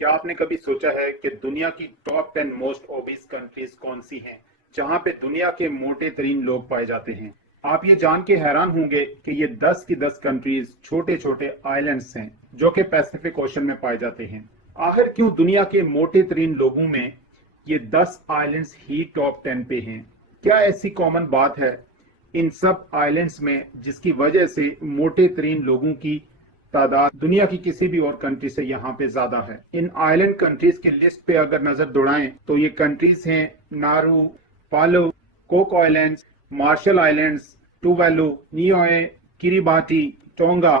क्या आपने कभी सोचा है कि दुनिया की टॉप 10 मोस्ट ओबीस कंट्रीज कौन सी हैं, जहां पे दुनिया के मोटे तरीन लोग पाए जाते हैं? आप ये जान के हैरान होंगे कि ये 10 की 10 कंट्रीज छोटे छोटे आइलैंड्स हैं जो कि पैसिफिक ओशन में पाए जाते हैं। आखिर क्यों दुनिया के मोटे तरीन लोगों में ये 10 आइलैंड्स ही टॉप 10 पे हैं? क्या ऐसी कॉमन बात है इन सब आइलैंड्स में जिसकी वजह से मोटे तरीन लोगों की तादाद दुनिया की किसी भी और कंट्री से यहाँ पे ज्यादा है? इन आइलैंड कंट्रीज की लिस्ट पे अगर नजर दौड़ाएं तो ये कंट्रीज हैं Nauru, Palau, Cook islands, Marshall islands, Tuvalu, Niue, Kiribati, Tonga,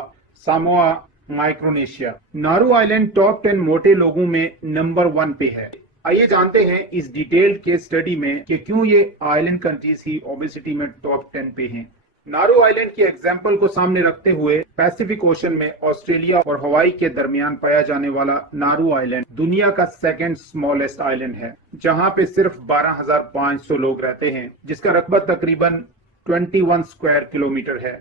Samoa, Micronesia. Nauru island top 10 मोटे लोगों में नंबर 1 पे है। आइए जानते हैं इस डिटेल्ड केस स्टडी में कि क्यों ये आइलैंड कंट्रीज ही ओबेसिटी में टॉप 10 पे हैं। नारू आइलैंड की एग्जाम्पल को सामने रखते हुए पैसिफिक ओशन में ऑस्ट्रेलिया और हवाई के दरमियान पाया जाने वाला नारू आइलैंड दुनिया का सेकंड स्मॉलेस्ट आइलैंड है, जहां पे सिर्फ 12,500 लोग रहते हैं, जिसका रकबा तकरीबन 21 स्क्वायर किलोमीटर है।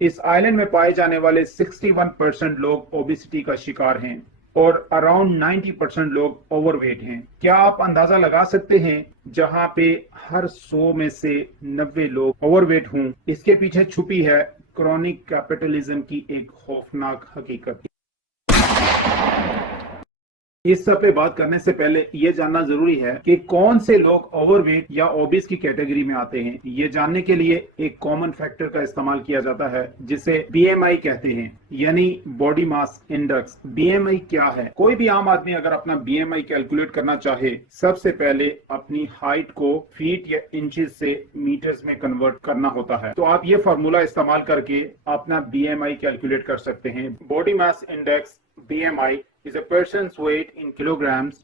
इस आइलैंड में पाए जाने वाले 61% लोग ओबेसिटी का शिकार हैं और अराउंड 90% लोग ओवरवेट हैं। क्या आप अंदाजा लगा सकते हैं जहां पे हर 100 में से 90 लोग ओवरवेट हों? इसके पीछे छुपी है क्रॉनिक कैपिटलिज्म की एक खौफनाक हकीकत। इस सब पे बात करने से पहले ये जानना जरूरी है कि कौन से लोग ओवरवेट या ओबीस की कैटेगरी में आते हैं। ये जानने के लिए एक कॉमन फैक्टर का इस्तेमाल किया जाता है जिसे बीएमआई कहते हैं, यानी बॉडी मास इंडेक्स। बीएमआई क्या है? कोई भी आम आदमी अगर अपना बीएमआई कैलकुलेट करना चाहे, सबसे पहले अपनी हाइट को फीट या इंचेस से मीटर्स में कन्वर्ट करना होता है। तो आप ये फार्मूला इस्तेमाल करके अपना बीएमआई कैलकुलेट कर सकते हैं। Body mass index BMI is a person's weight in kilograms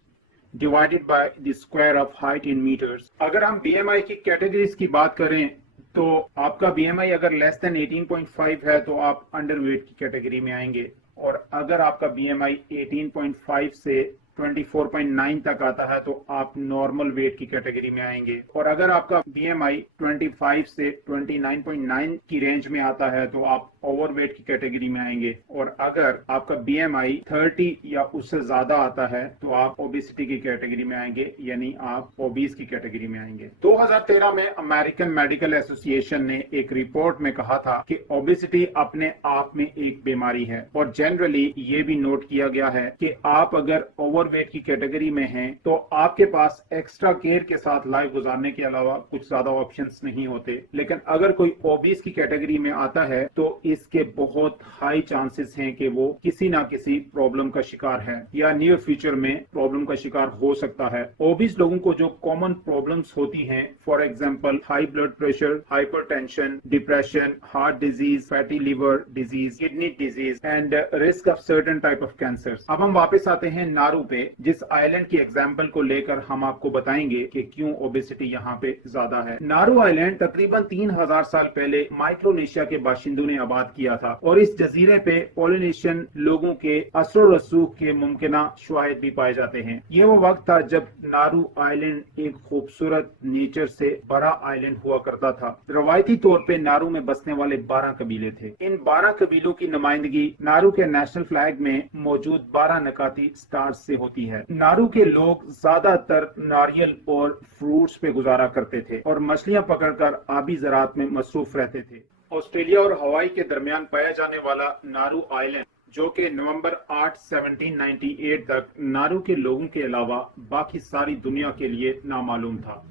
divided by the square of height in meters. अगर हम BMI की कैटेगरीज की बात करें तो आपका BMI अगर लेस देन 18.5 है तो आप अंडरवेट की कैटेगरी में आएंगे, और अगर आपका BMI 18.5 से 24.9 तक आता है तो आप नॉर्मल वेट की कैटेगरी में आएंगे, और अगर आपका BMI 25 से 29.9 की रेंज में आता है तो आप ओवरवेट की कैटेगरी में आएंगे, और अगर आपका BMI 30 या उससे ज्यादा आता है तो आप ओबेसिटी की कैटेगरी में आएंगे, यानी आप ओबीस की कैटेगरी में आएंगे। 2013 में अमेरिकन मेडिकल एसोसिएशन ने एक रिपोर्ट में कहा था कि ओबेसिटी अपने आप में एक बीमारी है, और जनरली ये भी नोट किया गया है कि आप अगर ओवरवेट की कैटेगरी में हैं तो आपके पास एक्स्ट्रा केयर के साथ लाइफ गुजारने के अलावा कुछ ज्यादा ऑप्शंस नहीं होते। लेकिन अगर कोई ओबीस की कैटेगरी में आता है तो इसके बहुत हाई चांसेस हैं कि वो किसी ना किसी प्रॉब्लम का शिकार है या नियर फ्यूचर में प्रॉब्लम का शिकार हो सकता है। ओबीस लोगों को जो कॉमन प्रॉब्लम्स होती हैं, for example high blood pressure, hypertension, depression, heart disease, fatty liver disease, kidney disease and risk of certain type of cancer. अब हम वापस आते हैं नारू पे, जिस आइलैंड की एग्जाम्पल को लेकर हम आपको बताएंगे कि क्यों ओबेसिटी यहाँ पे ज्यादा है। नारू आइलैंड तकरीबन 3000 साल पहले माइक्रोनेशिया के बाशिंदों ने आबाद किया था, और इस जजीरे पे पॉलिनेशियन लोगों के असर रसूख के मुमकिना शवाहिद भी पाए जाते हैं। ये वो वक्त था जब नारू आइलैंड एक खूबसूरत नेचर से बड़ा आइलैंड हुआ करता था। रवायती तौर पे नारू में बसने वाले 12 कबीले थे। इन 12 कबीलों की नुमाइंदगी नारू के नेशनल फ्लैग में मौजूद 12 नकाती स्टार्स से होती है। नारू के लोग ज्यादातर नारियल और फ्रूट्स पे गुजारा करते थे और मछलियां पकड़कर आबी ज़राअत में मसरूफ रहते थे। ऑस्ट्रेलिया और हवाई के दरमियान पाया जाने वाला नारू आइलैंड, जो कि नवंबर 8, 1798 तक नारू के लोगों के अलावा बाकी सारी दुनिया के लिए नामालूम था।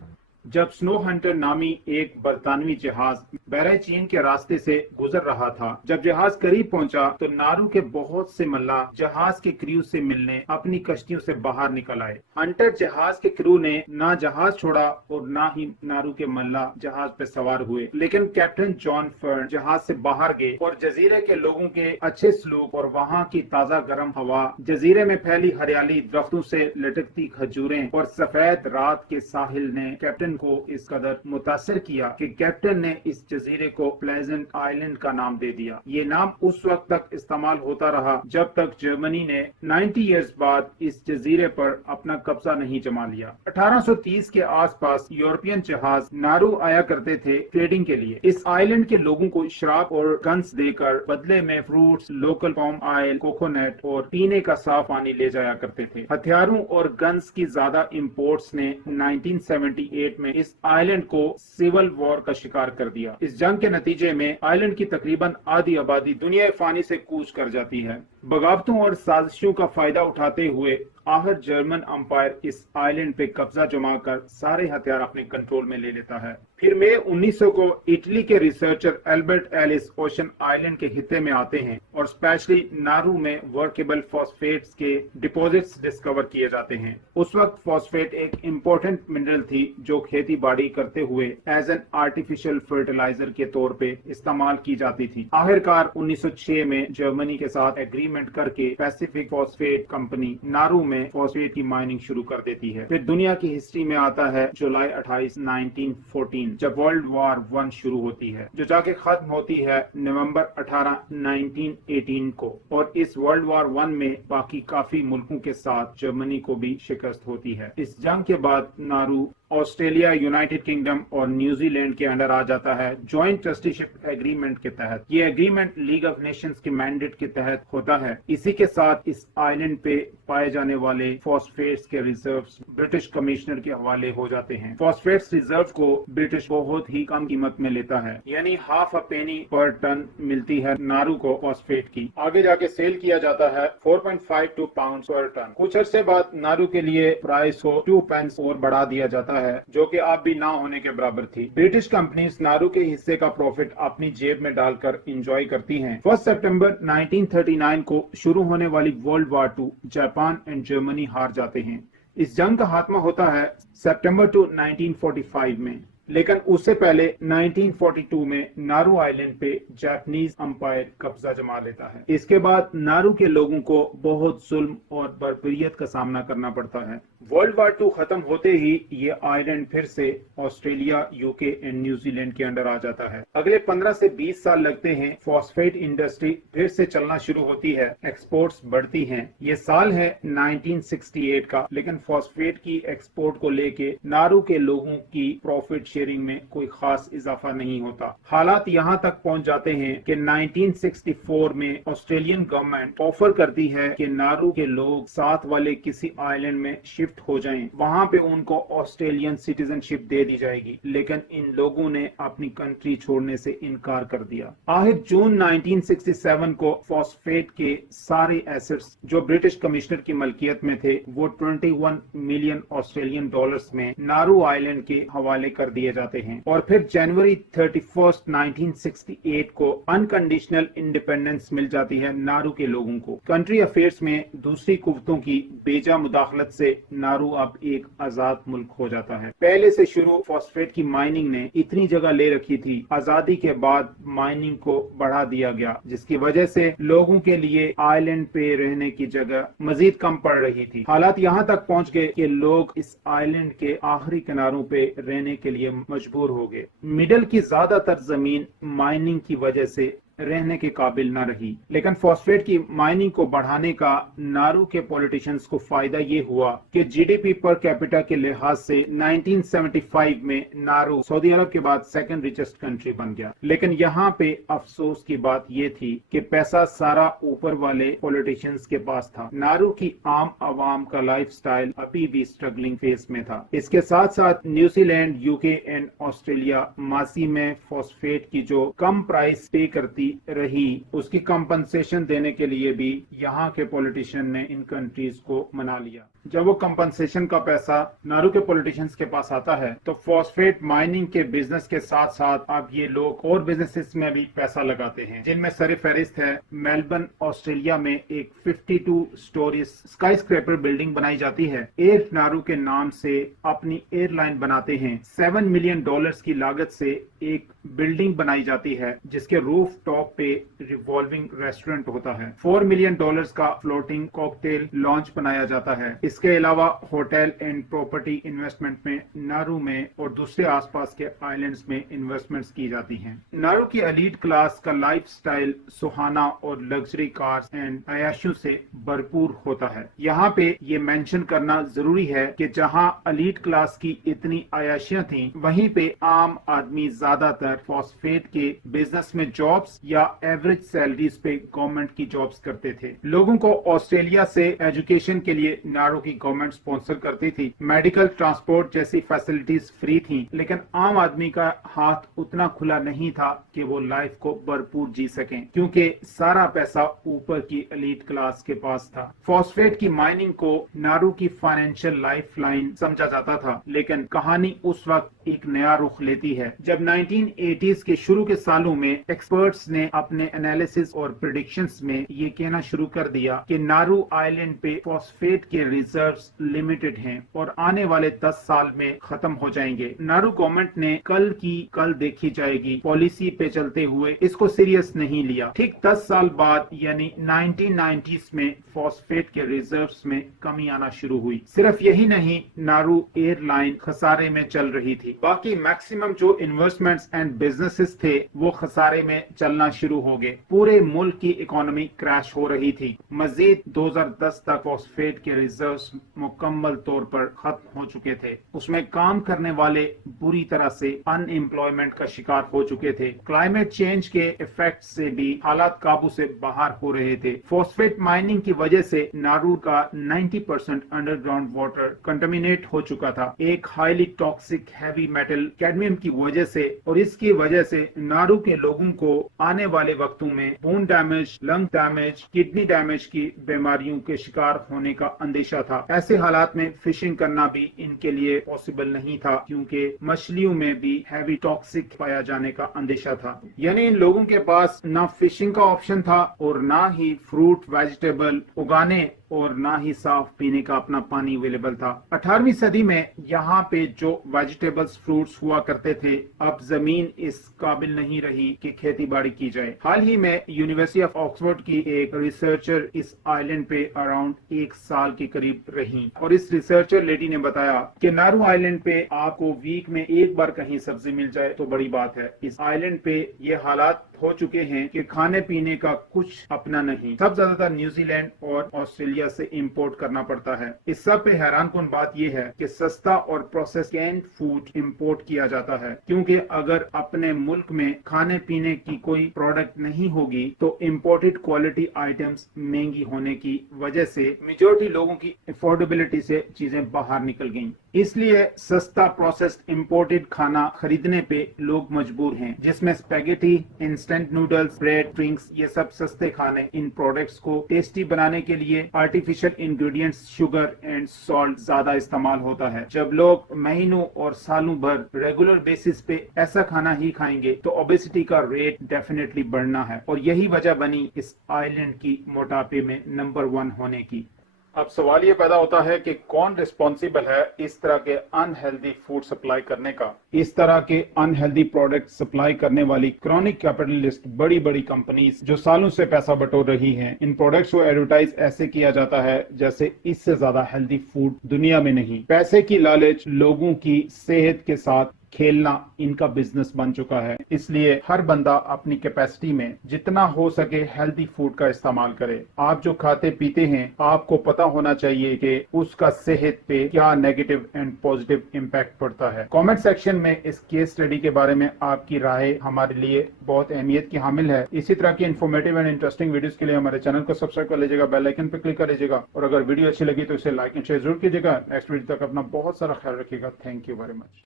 जब स्नो हंटर नामी एक बरतानवी जहाज बहरे चीन के रास्ते से गुजर रहा था, जब जहाज करीब पहुंचा तो नारू के बहुत से मल्लाह जहाज के क्रू से मिलने अपनी कश्तियों से बाहर निकल आए। हंटर जहाज के क्रू ने ना जहाज छोड़ा और ना ही नारू के मल्लाह जहाज पे सवार हुए, लेकिन कैप्टन जॉन फर्न जहाज से बाहर गए और जजीरे के लोगों के अच्छे सलूक और वहाँ की ताजा गर्म हवा, जजीरे में फैली हरियाली, दरख्तों से लटकती खजूरें और सफेद रात के साहिल ने कैप्टन आइलैंड को इस कदर मुतासर किया कि कैप्टन ने इस जजीरे को प्लेजेंट आइलैंड का नाम दे दिया। ये नाम उस वक्त तक इस्तेमाल होता रहा जब तक जर्मनी ने 90 इयर्स बाद इस जजीरे पर अपना कब्जा नहीं जमा लिया। 1830 के आसपास यूरोपियन जहाज नारू आया करते थे ट्रेडिंग के लिए। इस आइलैंड के लोगों को शराब और गन्स देकर बदले में fruits, local palm oil, coconut और पीने का साफ पानी ले जाया करते थे। हथियारों और गन्स की ज्यादा इंपोर्ट्स ने 1978 में इस आइलैंड को सिविल वॉर का शिकार कर दिया। इस जंग के नतीजे में आइलैंड की तकरीबन आधी आबादी दुनिया फानी से कूच कर जाती है। बगावतों और साजिशों का फायदा उठाते हुए आखिर जर्मन अंपायर इस आइलैंड पे कब्जा जमा कर सारे हथियार अपने कंट्रोल में ले लेता है। फिर मई 1900 को इटली के researcher Albert Ellis Ocean Island के हिस्से में आते हैं और स्पेशली नारू में वर्केबल फॉस्फेट्स के डिपॉजिट्स डिस्कवर किए जाते हैं। उस वक्त फॉस्फेट एक इम्पोर्टेंट मिनरल थी जो खेती बाड़ी करते हुए एज एन आर्टिफिशियल फर्टिलाइजर के तौर पे इस्तेमाल की जाती थी। आखिरकार 1906 में जर्मनी के साथ एग्रीमेंट करके पैसिफिक फॉस्फेट कंपनी नारू में फॉस्फेट की माइनिंग शुरू कर देती है। फिर दुनिया की हिस्ट्री में आता है जुलाई 28, 1914 जब वर्ल्ड वॉर 1 शुरू होती है जो जाके खत्म होती है नवंबर 18, 1918 को। और इस वर्ल्ड वॉर 1 में बाकी काफी मुल्कों के साथ जर्मनी को भी शिकस्त होती है। इस जंग के बाद नारू ऑस्ट्रेलिया, यूनाइटेड किंगडम और न्यूजीलैंड के अंडर आ जाता है जॉइंट ट्रस्टीशिप एग्रीमेंट के तहत। ये एग्रीमेंट लीग ऑफ नेशंस के मैंडेट के तहत होता है। इसी के साथ इस आइलैंड पे पाए जाने वाले फॉस्फेट्स के रिजर्व्स ब्रिटिश कमिश्नर के हवाले हो जाते हैं। फॉस्फेट्स रिजर्व को ब्रिटिश बहुत ही कम कीमत में लेता है, यानी ½ पेनी पर टन मिलती है नारू को फॉस्फेट की। आगे जाके सेल किया जाता है 4.52 पाउंड पर टन। कुछ अरसे बाद नारू के लिए प्राइस को 2 पेंस और बढ़ा दिया जाता है जो कि अब भी ना होने के बराबर थी। ब्रिटिश कंपनीज नारू के हिस्से का प्रॉफिट अपनी जेब में डालकर एंजॉय करती हैं। 1 सितंबर 1939 को शुरू होने वाली world war 2 Japan and Germany हार जाते हैं। इस जंग का खात्मा होता है सितंबर 2, 1945 में, लेकिन उससे पहले 1942 में नारू आइलैंड पे जापानीज अंपायर कब्जा जमा लेता है। इसके बाद नारू के लोगों को बहुत जुल्म और बर्बरियत का सामना करना पड़ता है। वर्ल्ड वॉर 2 खत्म होते ही ये आइलैंड फिर से ऑस्ट्रेलिया, यूके एंड न्यूजीलैंड के अंडर आ जाता है। अगले 15 से 20 साल लगते हैं। फॉस्फेट इंडस्ट्री फिर से चलना शुरू होती है, एक्सपोर्ट्स बढ़ती हैं। ये साल है 1968 का, लेकिन फॉस्फेट की एक्सपोर्ट को लेके नारू के लोगों की प्रॉफिट शेयरिंग में कोई खास इजाफा नहीं होता। हालात यहाँ तक पहुँच जाते हैं कि 1964 में ऑस्ट्रेलियन गवर्नमेंट ऑफर करती है कि नारू के लोग साथ वाले किसी आइलैंड में शिफ्ट हो जाएं, वहां पे उनको ऑस्ट्रेलियन सिटीजनशिप दे दी जाएगी, लेकिन इन लोगों ने अपनी कंट्री छोड़ने से इनकार कर दिया। आखिर जून 1967 को फॉस्फेट के सारे एसेट्स जो ब्रिटिश कमिश्नर की मलकियत में थे वो 21 मिलियन ऑस्ट्रेलियन डॉलर्स में नारू आइलैंड के हवाले कर दिए जाते हैं। और फिर जनवरी 31, 1968 को अनकंडीशनल इंडिपेंडेंस मिल जाती है नारू के लोगों को। कंट्री अफेयर्स में दूसरी कुव्वतों की बेजा मुदाखलत से नारू अब एक आजाद मुल्क हो जाता है। पहले से शुरू फॉस्फेट की माइनिंग ने इतनी जगह ले रखी थी, आजादी के बाद माइनिंग को बढ़ा दिया गया, जिसकी वजह से लोगों के लिए आइलैंड पे रहने की जगह मजीद कम पड़ रही थी। हालात यहाँ तक पहुँच गए कि लोग इस आइलैंड के आखिरी किनारों पे रहने के लिए मजबूर हो गए। मिडल की ज्यादातर जमीन माइनिंग की वजह से रहने के काबिल न रही, लेकिन फॉस्फेट की माइनिंग को बढ़ाने का नारू के पॉलिटिशियंस को फायदा ये हुआ कि जीडीपी पर कैपिटा के लिहाज से 1975 में नारू सऊदी अरब के बाद सेकंड रिचेस्ट कंट्री बन गया। लेकिन यहाँ पे अफसोस की बात ये थी कि पैसा सारा ऊपर वाले पॉलिटिशियंस के पास था। नारू की आम आवाम का लाइफस्टाइल अभी भी स्ट्रगलिंग फेज में था। इसके साथ साथ न्यूजीलैंड, यूके एंड ऑस्ट्रेलिया मासी में फॉस्फेट की जो कम प्राइस पे करती रही उसकी कंपनसेशन देने के लिए भी यहाँ के पॉलिटिशियन ने इन कंट्रीज को मना लिया। जब वो कंपनसेशन का पैसा नारू के पॉलिटिशियंस के पास आता है तो फॉस्फेट माइनिंग के बिजनेस के साथ साथ अब ये लोग और बिजनेसेस में भी पैसा लगाते हैं, जिनमें सरफहरिस्त है मेलबर्न ऑस्ट्रेलिया में एक 52 स्टोरीज स्काई स्क्रैपर बिल्डिंग बनाई जाती है। एयर नारू के नाम से अपनी एयरलाइन बनाते हैं। $7 मिलियन की लागत से एक बिल्डिंग बनाई जाती है जिसके रूफ टॉप पे रिवॉल्विंग रेस्टोरेंट होता है। $4 मिलियन का फ्लोटिंग कॉकटेल लॉन्च बनाया जाता है। इसके अलावा होटल एंड प्रॉपर्टी इन्वेस्टमेंट में नारू में और दूसरे आसपास के आइलैंड्स में इन्वेस्टमेंट्स की जाती हैं। नारू की एलीट क्लास का लाइफस्टाइल सुहाना और लग्जरी कार्स एंड अयाशों से भरपूर होता है। यहाँ पे ये मेंशन करना जरूरी है कि जहाँ एलीट क्लास की इतनी अयाशियां थी, वहीं पे आम आदमी ज्यादातर फॉस्फेट के बिजनेस में जॉब्स या एवरेज सैलरीज पे गवर्नमेंट की जॉब्स करते थे। लोगों को ऑस्ट्रेलिया से एजुकेशन के लिए नारू की गवर्नमेंट स्पॉन्सर करती थी। मेडिकल ट्रांसपोर्ट जैसी फैसिलिटीज फ्री थी, लेकिन आम आदमी का हाथ उतना खुला नहीं था कि वो लाइफ को भरपूर जी सकें, क्योंकि सारा पैसा ऊपर की एलीट क्लास के पास था। फॉस्फेट की माइनिंग को नारू की फाइनेंशियल लाइफ लाइन समझा जाता था, लेकिन कहानी उस वक्त एक नया रुख लेती है जब 1980s के शुरू के सालों में एक्सपर्ट्स ने अपने एनालिसिस और प्रेडिक्शंस में ये कहना शुरू कर दिया कि नारू आइलैंड पे फॉस्फेट के रिजर्व्स लिमिटेड हैं और आने वाले 10 साल में खत्म हो जाएंगे। नारू गवर्नमेंट ने कल की कल देखी जाएगी पॉलिसी पे चलते हुए इसको सीरियस नहीं लिया। ठीक 10 साल बाद यानी 1990s में फॉस्फेट के रिजर्व्स में कमी आना शुरू हुई। सिर्फ यही नहीं, नारू एयरलाइन खसारे में चल रही थी। बाकी मैक्सिमम जो इन्वेस्टमेंट्स एंड बिजनेसेस थे वो खसारे में चलना शुरू हो गए। पूरे मुल्क की इकोनॉमी क्रैश हो रही थी। मजीद 2010 तक फॉस्फेट के रिजर्व्स मुकम्मल तौर पर खत्म हो चुके थे। उसमें काम करने वाले बुरी तरह से अनएम्प्लॉयमेंट का शिकार हो चुके थे। क्लाइमेट चेंज के इफेक्ट से भी हालात काबू से बाहर हो रहे थे। फॉस्फेट माइनिंग की वजह से नारू का 90% अंडरग्राउंड वाटर कंटामिनेट हो चुका था, एक highly toxic heavy metal cadmium की वजह से, और इसकी वजह से नारू के लोगों को आने वाले वक्तों में bone damage, lung damage, kidney damage की बीमारियों के शिकार होने का अंदेशा था। ऐसे हालात में फिशिंग करना भी इनके लिए पॉसिबल नहीं था, क्योंकि मछलियों में भी हैवी टॉक्सिक पाया जाने का अंदेशा था। यानी इन लोगों के पास ना फिशिंग का ऑप्शन था और ना ही फ्रूट वेजिटेबल उगाने और ना ही साफ पीने का अपना पानी अवेलेबल था। 18वीं सदी में यहाँ पे जो वेजिटेबल्स फ्रूट्स हुआ करते थे, अब जमीन इस काबिल नहीं रही कि खेती बाड़ी की जाए। हाल ही में यूनिवर्सिटी ऑफ ऑक्सफोर्ड की एक रिसर्चर इस आइलैंड पे अराउंड 1 साल के करीब रही और इस रिसर्चर लेडी ने बताया कि नारू आइलैंड पे आपको वीक में एक बार कहीं सब्जी मिल जाए तो बड़ी बात है। इस आइलैंड पे ये हालात हो चुके हैं कि खाने पीने का कुछ अपना नहीं, सब ज्यादातर न्यूजीलैंड और ऑस्ट्रेलिया से इंपोर्ट करना पड़ता है। इस सब पे हैरान कुन बात यह है कि सस्ता और प्रोसेस कैंड फूड इंपोर्ट किया जाता है, क्योंकि अगर अपने मुल्क में खाने पीने की कोई प्रोडक्ट नहीं होगी तो इंपोर्टेड क्वालिटी आइटम्स महंगी होने की वजह से मेजॉरिटी लोगों की अफोर्डेबिलिटी से चीजें बाहर निकल गईं। इसलिए सस्ता प्रोसेस्ड इंपोर्टेड खाना खरीदने पे लोग मजबूर हैं, जिसमें spaghetti, instant noodles, bread, drinks, ये सब सस्ते खाने। इन प्रोडक्ट्स को टेस्टी बनाने के लिए artificial ingredients, sugar and salt ज्यादा इस्तेमाल होता है। जब लोग महीनों और सालों भर रेगुलर बेसिस पे ऐसा खाना ही खाएंगे तो ओबेसिटी का रेट डेफिनेटली बढ़ना है, और यही वजह बनी इस आइलैंड की मोटापे में नंबर 1 होने की। अब सवाल ये पैदा होता है कि कौन रिस्पॉन्सिबल है इस तरह के अनहेल्दी फूड सप्लाई करने का। इस तरह के अनहेल्दी प्रोडक्ट सप्लाई करने वाली क्रॉनिक कैपिटलिस्ट बड़ी बड़ी कंपनीज जो सालों से पैसा बटोर रही हैं, इन प्रोडक्ट्स को एडवर्टाइज ऐसे किया जाता है जैसे इससे ज्यादा हेल्दी फूड दुनिया में नहीं। पैसे की लालच, लोगों की सेहत के साथ खेलना इनका बिजनेस बन चुका है। इसलिए हर बंदा अपनी कैपेसिटी में जितना हो सके हेल्दी फूड का इस्तेमाल करे। आप जो खाते पीते हैं, आपको पता होना चाहिए कि उसका सेहत पे क्या नेगेटिव एंड पॉजिटिव इम्पैक्ट पड़ता है। कमेंट सेक्शन में इस केस स्टडी के बारे में आपकी राय हमारे लिए बहुत अहमियत की हामिल है। इसी तरह की इन्फॉर्मेटिव एंड इंटरेस्टिंग वीडियोस के लिए हमारे चैनल को सब्सक्राइब कर लीजिएगा, बेल आइकन पर क्लिक कर लीजिएगा, और अगर वीडियो अच्छी लगी तो इसे लाइक एंड शेयर जरूर कीजिएगा। नेक्स्ट वीडियो तक अपना बहुत सारा ख्याल रखिएगा। Thank you very much.